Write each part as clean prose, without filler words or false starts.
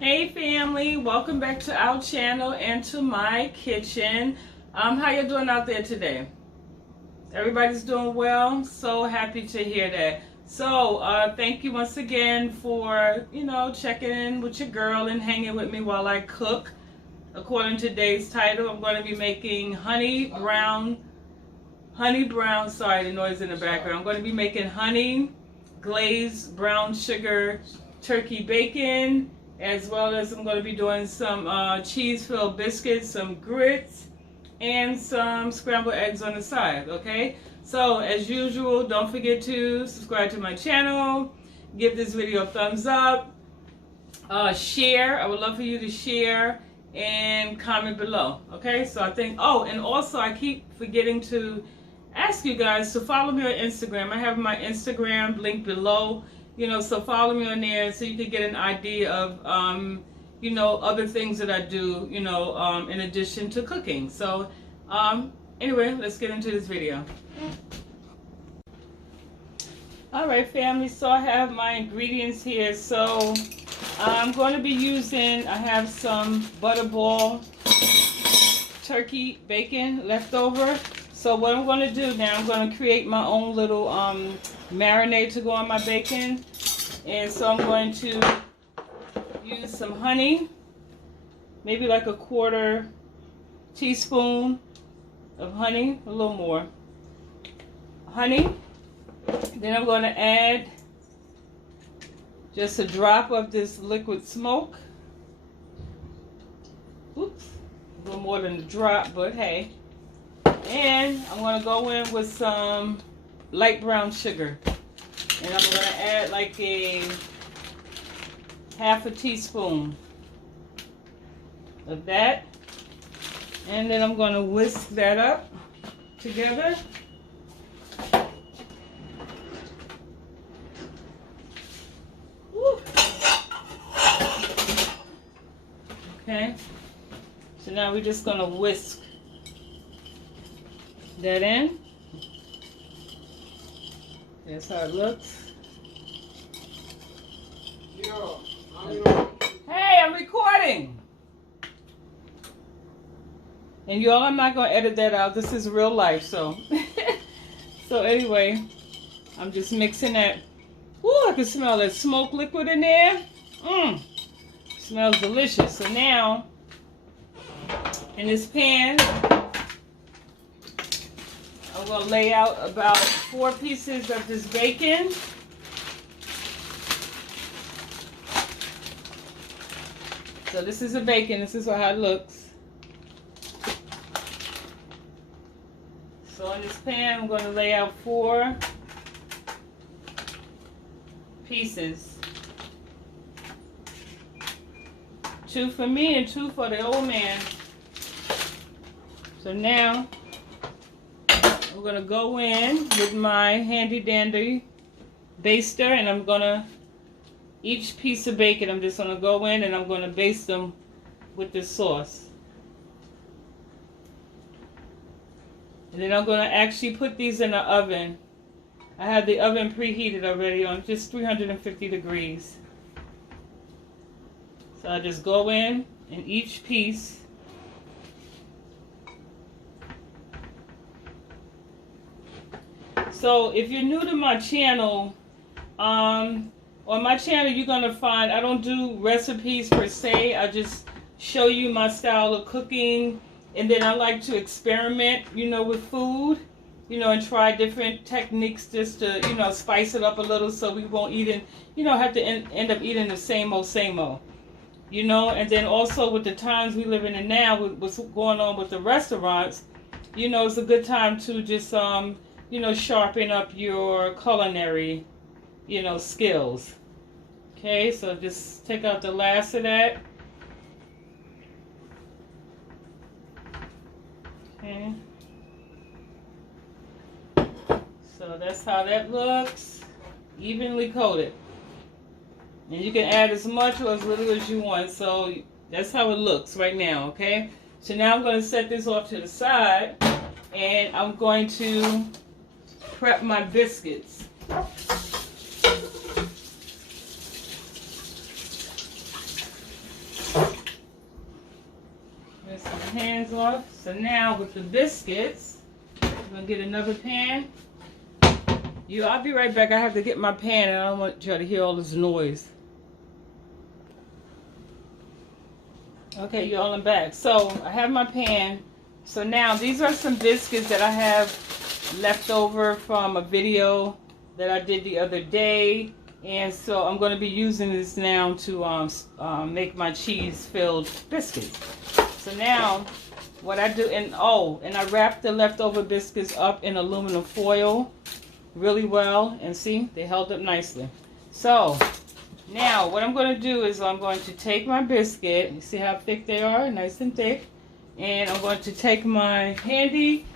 Hey family, welcome back to our channel and to my kitchen. How you doing out there today? Everybody's doing well. So happy to hear that. So thank you once again for checking in with your girl and hanging with me while I cook. According to today's title, I'm going to be making honey brown. Sorry, the noise in the background. I'm going to be making honey glazed brown sugar turkey bacon, as well as I'm going to be doing some cheese-filled biscuits, some grits, and some scrambled eggs on the side, okay? So, as usual, don't forget to subscribe to my channel, give this video a thumbs up, share. I would love for you to share and comment below, okay? So I think, oh, and also I keep forgetting to ask you guys to follow me on Instagram. I have my Instagram link below. So follow me on there so you can get an idea of, other things that I do, in addition to cooking. So, anyway, let's get into this video. All right, family, so I have my ingredients here. So, I'm going to be using, I have some butterball turkey bacon left over. So what I'm going to do now, I'm going to create my own little marinade to go on my bacon. And so I'm going to use some honey, maybe like a 1/4 teaspoon of honey, a little more honey. Then I'm going to add just a drop of this liquid smoke. Oops, a little more than a drop, but hey. And I'm going to go in with some light brown sugar. And I'm going to add like a 1/2 teaspoon of that. And then I'm going to whisk that up together. Woo. Okay. So now we're just going to whisk that in. That's how it looks. Hey, I'm recording. And y'all, I'm not going to edit that out. This is real life, so. So anyway, I'm just mixing that. Ooh, I can smell that smoke liquid in there. Smells delicious. So now, in this pan, I'm going to lay out about 4 pieces of this bacon. So this is a bacon. This is how it looks. So in this pan, I'm going to lay out 4 pieces. 2 for me and 2 for the old man. So now, I'm going to go in with my handy dandy baster, and I'm going to, each piece of bacon, I'm just going to go in and I'm going to baste them with this sauce. And then I'm going to actually put these in the oven. I have the oven preheated already on just 350 degrees. So I just go in and each piece. So if you're new to my channel, on my channel you're going to find, I don't do recipes per se. I just show you my style of cooking. And then I like to experiment, with food, and try different techniques just to, spice it up a little so we won't have to end up eating the same old. And then also with the times we live in now, with what's going on with the restaurants, it's a good time to just, sharpen up your culinary, skills. Okay, so just take out the last of that. Okay. So that's how that looks. Evenly coated. And you can add as much or as little as you want. So that's how it looks right now, okay? So now I'm going to set this off to the side. And I'm going to prep my biscuits. off. So now with the biscuits, I'm gonna get another pan. I'll be right back. I have to get my pan and I don't want y'all to hear all this noise. Okay, y'all, I'm back. So I have my pan. So now these are some biscuits that I have left over from a video that I did the other day. And so I'm going to be using this now to make my cheese-filled biscuits. So now what I do, and I wrap the leftover biscuits up in aluminum foil really well, and see, they held up nicely. So now what I'm going to do is I'm going to take my biscuit, you see how thick they are, nice and thick, and I'm going to take my handy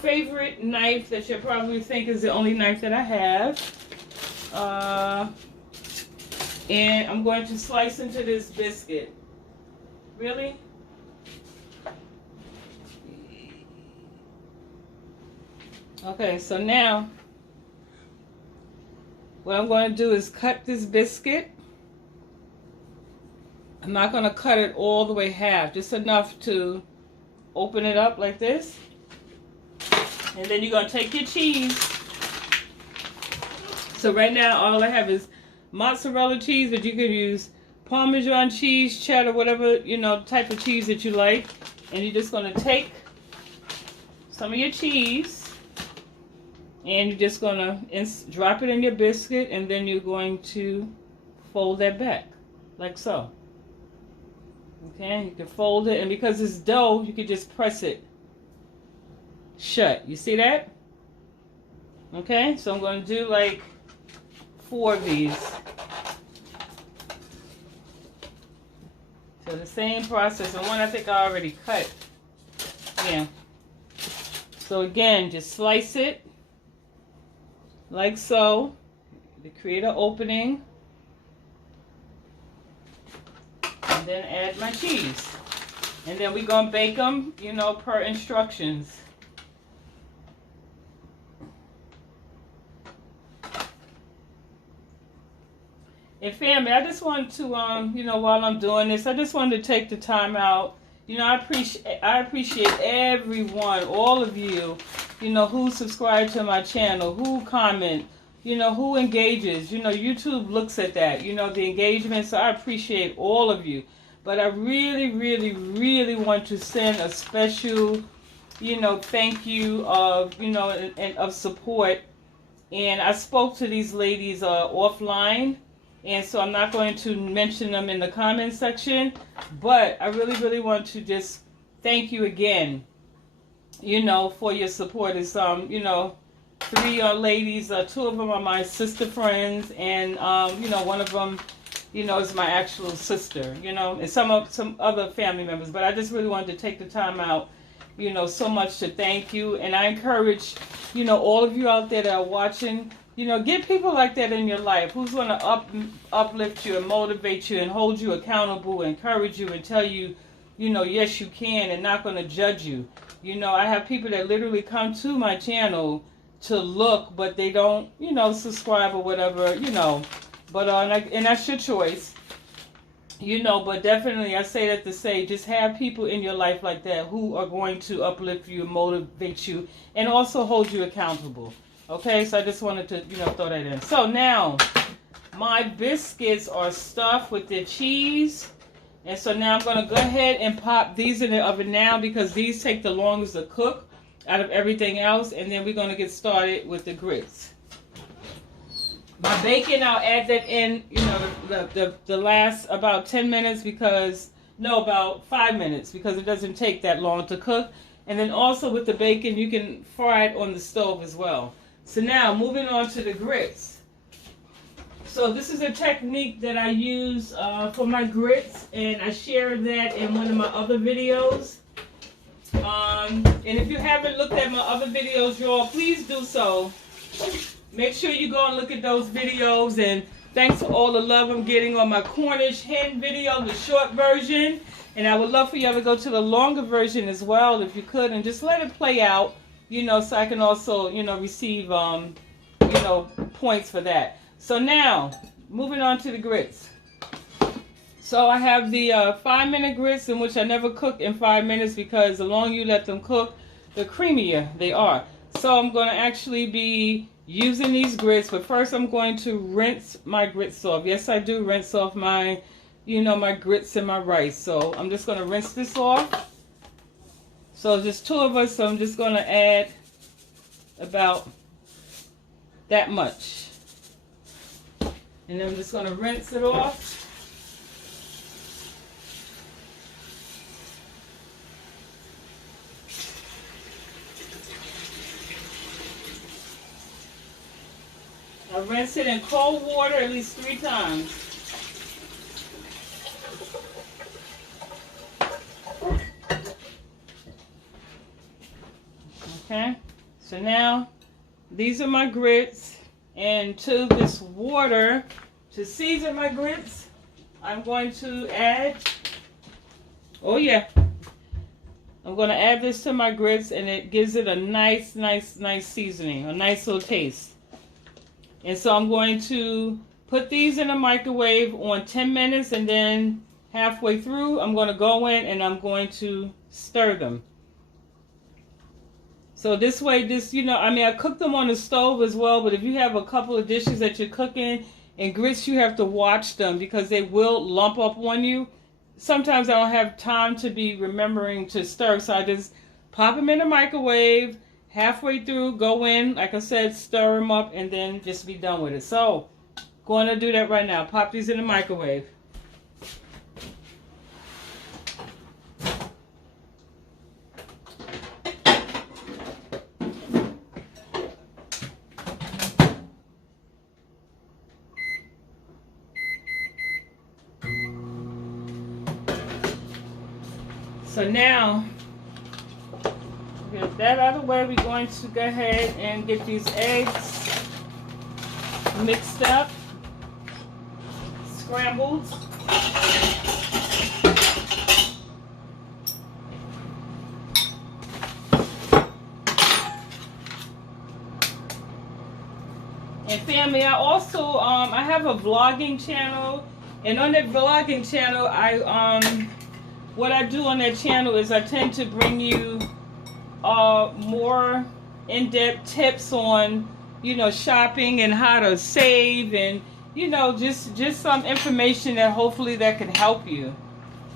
favorite knife that you probably think is the only knife that I have, and I'm going to slice into this biscuit. Really? Okay, so now what I'm going to do is cut this biscuit. I'm not going to cut it all the way half, just enough to open it up like this. And then you're going to take your cheese. So right now all I have is mozzarella cheese, but you can use Parmesan cheese, cheddar, whatever, type of cheese that you like. And you're just going to take some of your cheese. And you're just going to drop it in your biscuit, and then you're going to fold that back, like so. Okay, you can fold it, and because it's dough, you can just press it shut. You see that? Okay, so I'm going to do like 4 of these. So the same process, and one I think I already cut. Yeah. So again, just slice it. Like so, to create an opening, and then add my cheese. And then we're going to bake them, per instructions. And family, I just want to, while I'm doing this, I just wanted to take the time out. I appreciate everyone, all of you, who subscribe to my channel, who comment, who engages. YouTube looks at that, the engagement. So I appreciate all of you. But I really, really, really want to send a special, thank you of, and of support. And I spoke to these ladies offline. And so I'm not going to mention them in the comment section, but I really, really want to just thank you again, for your support. It's, 3 ladies, 2 of them are my sister friends, and, one of them, is my actual sister, and some other family members. But I just really wanted to take the time out, so much to thank you. And I encourage, all of you out there that are watching, get people like that in your life who's going to uplift you and motivate you and hold you accountable, encourage you and tell you, yes, you can, and not going to judge you. I have people that literally come to my channel to look, but they don't, subscribe or whatever, But, and that's your choice, but definitely I say that to say, just have people in your life like that who are going to uplift you, motivate you, and also hold you accountable. Okay, so I just wanted to, throw that in. So now, my biscuits are stuffed with the cheese. And so now I'm going to go ahead and pop these in the oven now, because these take the longest to cook out of everything else. And then we're going to get started with the grits. My bacon, I'll add that in, the last about 10 minutes about 5 minutes, because it doesn't take that long to cook. And then also with the bacon, you can fry it on the stove as well. So now, moving on to the grits. So this is a technique that I use for my grits, and I shared that in one of my other videos. And if you haven't looked at my other videos, y'all, please do so. Make sure you go and look at those videos, and thanks for all the love I'm getting on my Cornish hen video, the short version. And I would love for y'all to go to the longer version as well, if you could, and just let it play out. So I can also, receive, points for that. So now, moving on to the grits. So I have the 5-minute grits, in which I never cook in 5 minutes because the longer you let them cook, the creamier they are. So I'm going to actually be using these grits, but first I'm going to rinse my grits off. Yes, I do rinse off my, my grits and my rice. So I'm just going to rinse this off. So just 2 of us, so I'm just going to add about that much. And then I'm just going to rinse it off. I rinse it in cold water at least 3 times. Okay, so now these are my grits, and to this water, to season my grits, I'm going to add, I'm going to add this to my grits, and it gives it a nice seasoning, a nice little taste. And so I'm going to put these in the microwave on 10 minutes, and then halfway through, I'm going to go in and I'm going to stir them. So this way, I cook them on the stove as well, but if you have a couple of dishes that you're cooking and grits, you have to watch them because they will lump up on you. Sometimes I don't have time to be remembering to stir, so I just pop them in the microwave. Halfway through, go in, like I said, stir them up, and then just be done with it. So, going to do that right now. Pop these in the microwave. So now, get that out of the way, we're going to go ahead and get these eggs mixed up, scrambled. And family, I also I have a vlogging channel, and on that vlogging channel, what I do on that channel is I tend to bring you more in-depth tips on, shopping and how to save, and just some information that hopefully that can help you,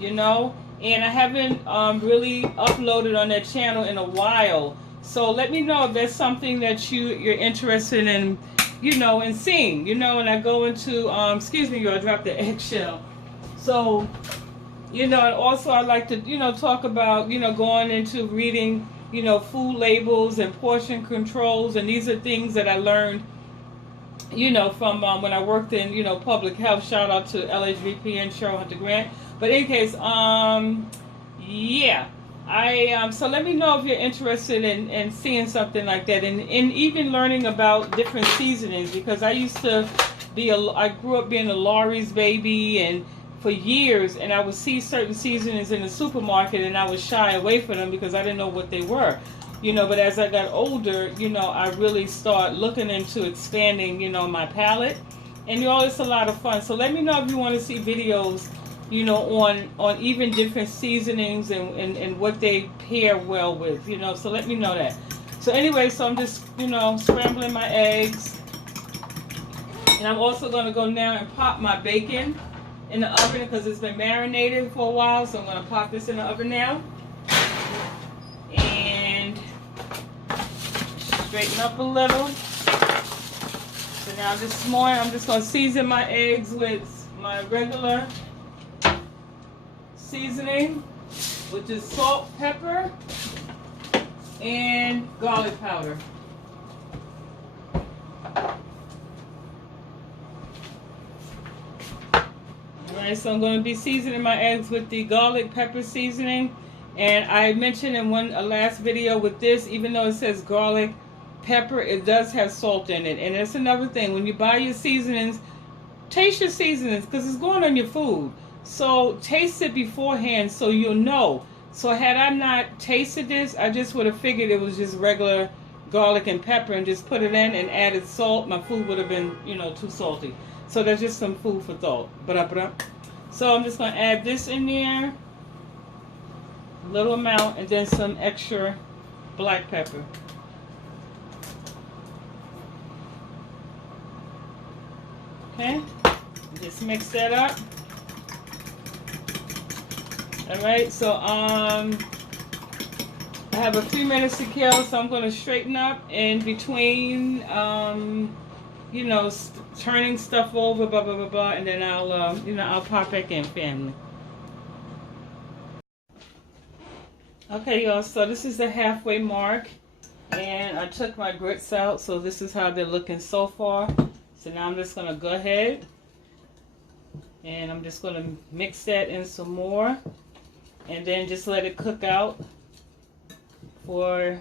and I haven't really uploaded on that channel in a while, so let me know if that's something that you're interested in, in seeing, and I go into excuse me, I dropped the eggshell. So and also I like to talk about going into reading food labels and portion controls, and these are things that I learned, from when I worked in, public health. Shout out to LHVP and Cheryl Hunter Grant. But in case, so let me know if you're interested in seeing something like that, and even learning about different seasonings, because I grew up being a Lawry's baby, and for years, and I would see certain seasonings in the supermarket, and I would shy away from them because I didn't know what they were, but as I got older, I really started looking into expanding, my palate, and it's a lot of fun. So let me know if you want to see videos, on even different seasonings and what they pair well with, so let me know that. So anyway, so I'm just, scrambling my eggs, and I'm also going to go now and pop my bacon in the oven because it's been marinated for a while, so I'm going to pop this in the oven now and straighten up a little. So now this morning I'm just going to season my eggs with my regular seasoning, which is salt, pepper, and garlic powder. Alright, so I'm going to be seasoning my eggs with the garlic pepper seasoning. And I mentioned in a last video with this, even though it says garlic pepper, it does have salt in it. And that's another thing. When you buy your seasonings, taste your seasonings because it's going on your food. So taste it beforehand so you'll know. So had I not tasted this, I just would have figured it was just regular garlic and pepper and just put it in and added salt. My food would have been, too salty. So that's just some food for thought. So I'm just going to add this in there, a little amount, and then some extra black pepper. Okay, just mix that up. All right, so I have a few minutes to kill, so I'm going to straighten up in between, you know, turning stuff over, blah blah blah blah, and then I'll, you know, I'll pop back in, family. Okay, y'all. So this is the halfway mark, and I took my grits out, so this is how they're looking so far. So now I'm just going to go ahead and I'm just going to mix that in some more and then just let it cook out for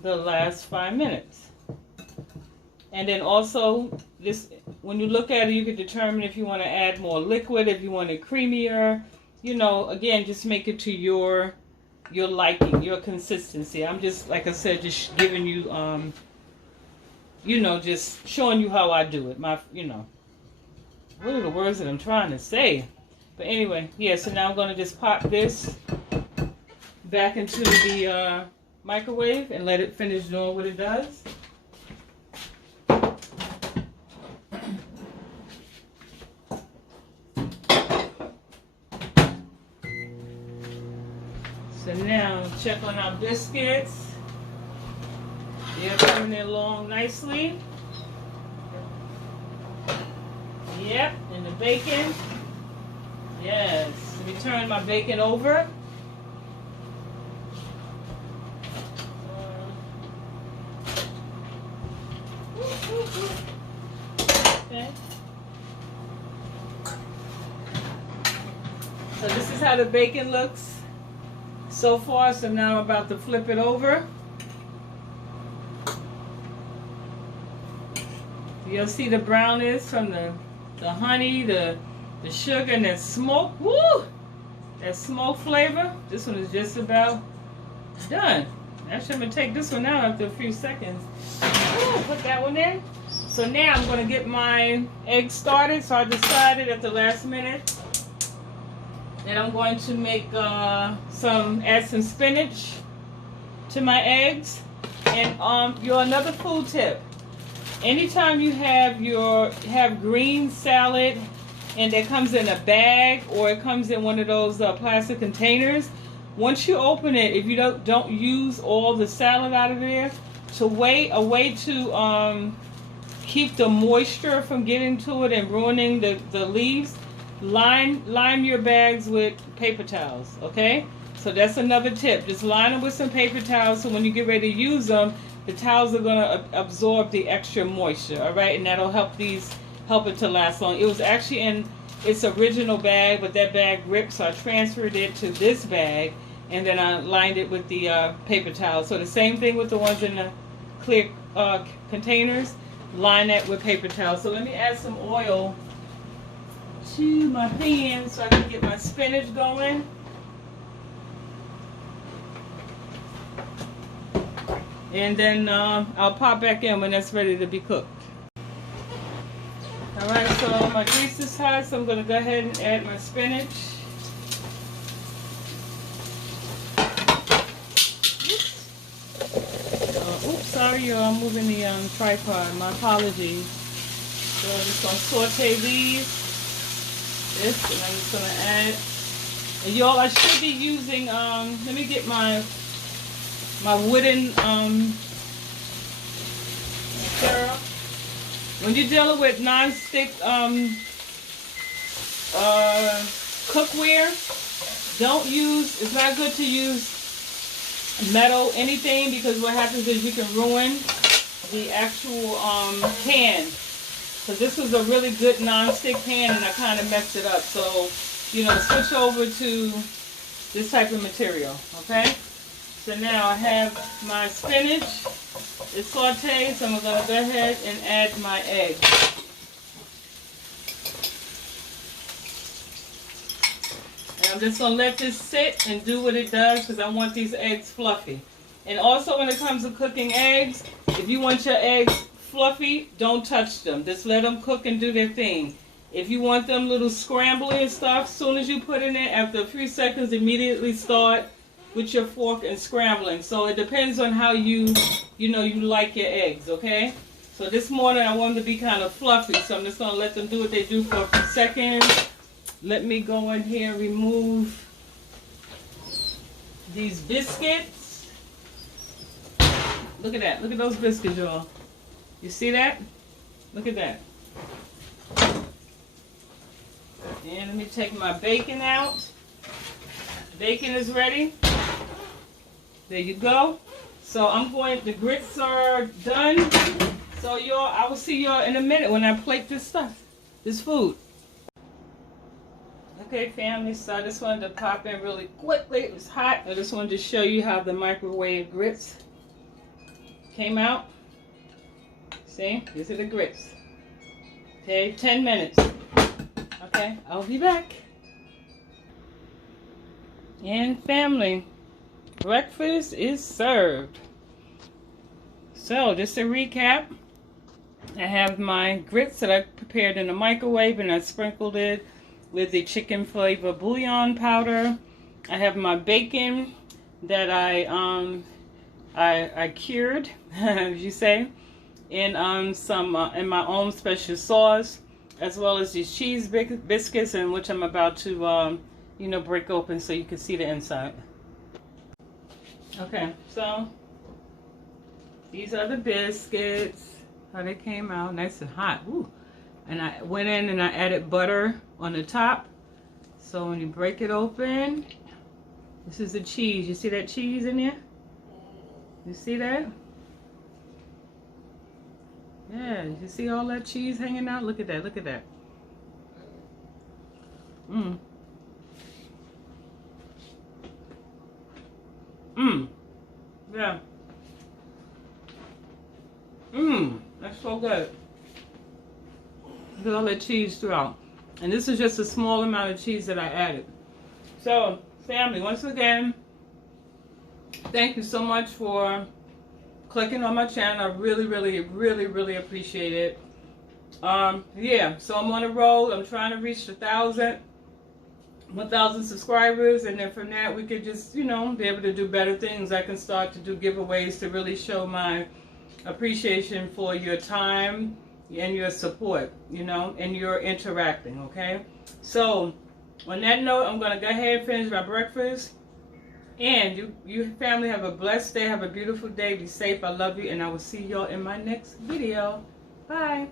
the last 5 minutes. And then also, this, when you look at it, you can determine if you want to add more liquid, if you want it creamier. You know, again, just make it to your liking, your consistency. I'm just, like I said, just giving you you know, just showing you how I do it. You know, what are the words that I'm trying to say? But anyway, yeah, so now I'm going to just pop this back into the microwave and let it finish doing what it does. So now, check on our biscuits. They're coming along nicely. Yep, and the bacon. Yes, let me turn my bacon over. Okay. So this is how the bacon looks so far. So now I'm about to flip it over. You'll see the brownness from the honey, the sugar, and that smoke. Woo! That smoke flavor. This one is just about done. Actually, I'm going to take this one out after a few seconds. Woo, put that one in. So now I'm going to get my eggs started. So I decided at the last minute that I'm going to make add some spinach to my eggs. And another food tip. Anytime you have green salad and it comes in a bag or it comes in one of those plastic containers, once you open it, if you don't use all the salad out of there, a way to keep the moisture from getting to it and ruining the leaves, line your bags with paper towels. Okay, so that's another tip. Just line them with some paper towels so when you get ready to use them, the towels are going to absorb the extra moisture, all right? And that'll help it to last long. It was actually in its original bag, but that bag ripped, so I transferred it to this bag, and then I lined it with the paper towels. So the same thing with the ones in the clear containers, line that with paper towels. So let me add some oil to my pan so I can get my spinach going. And then I'll pop back in when that's ready to be cooked. Alright, so my grease is hot, so I'm going to go ahead and add my spinach. Oops, sorry, I'm moving the tripod. My apologies. So I'm just going to saute this, and I'm just going to add. And y'all, I should be using, let me get my wooden stirrer. When you're dealing with non-stick cookware, it's not good to use metal anything, because what happens is you can ruin the actual pan. So this was a really good non-stick pan and I kind of messed it up. So, you know, switch over to this type of material, okay? So now I have my spinach. It's sauteed, so I'm going to go ahead and add my eggs. And I'm just going to let this sit and do what it does because I want these eggs fluffy. And also when it comes to cooking eggs, if you want your eggs fluffy, don't touch them. Just let them cook and do their thing. If you want them little scrambly and stuff, as soon as you put in it, after a few seconds, immediately start with your fork and scrambling. So it depends on how you like your eggs, okay? So this morning I want them to be kind of fluffy, so I'm just going to let them do what they do for a few seconds. Let me go in here and remove these biscuits. Look at that. Look at those biscuits, y'all. You see that? Look at that. And let me take my bacon out. Bacon is ready. There you go. So the grits are done. So y'all, I will see y'all in a minute when I plate this stuff, this food. Okay, family, so I just wanted to pop in really quickly. It was hot. I just wanted to show you how the microwave grits came out. See, these are the grits. Okay, 10 minutes. Okay, I'll be back. And family, breakfast is served. So, just to recap, I have my grits that I prepared in the microwave and I sprinkled it with the chicken flavor bouillon powder. I have my bacon that I cured, as you say, in in my own special sauce, as well as these cheese biscuits, in which I'm about to break open so you can see the inside. Okay, so these are the biscuits. How they came out, nice and hot. Ooh. And I went in and I added butter on the top. So when you break it open, this is the cheese. You see that cheese in there? You see that? Yeah, you see all that cheese hanging out? Look at that, look at that. Mmm. Mmm. Yeah. Mmm. That's so good. Look at all that cheese throughout. And this is just a small amount of cheese that I added. So, family, once again, thank you so much for clicking on my channel. I really, really, really, really appreciate it. Yeah, so I'm on a roll. I'm trying to reach 1,000 subscribers, and then from that we could just, be able to do better things. I can start to do giveaways to really show my appreciation for your time and your support, and your interacting, okay? So, on that note, I'm going to go ahead and finish my breakfast. And you family, have a blessed day. Have a beautiful day. Be safe. I love you. And I will see y'all in my next video. Bye.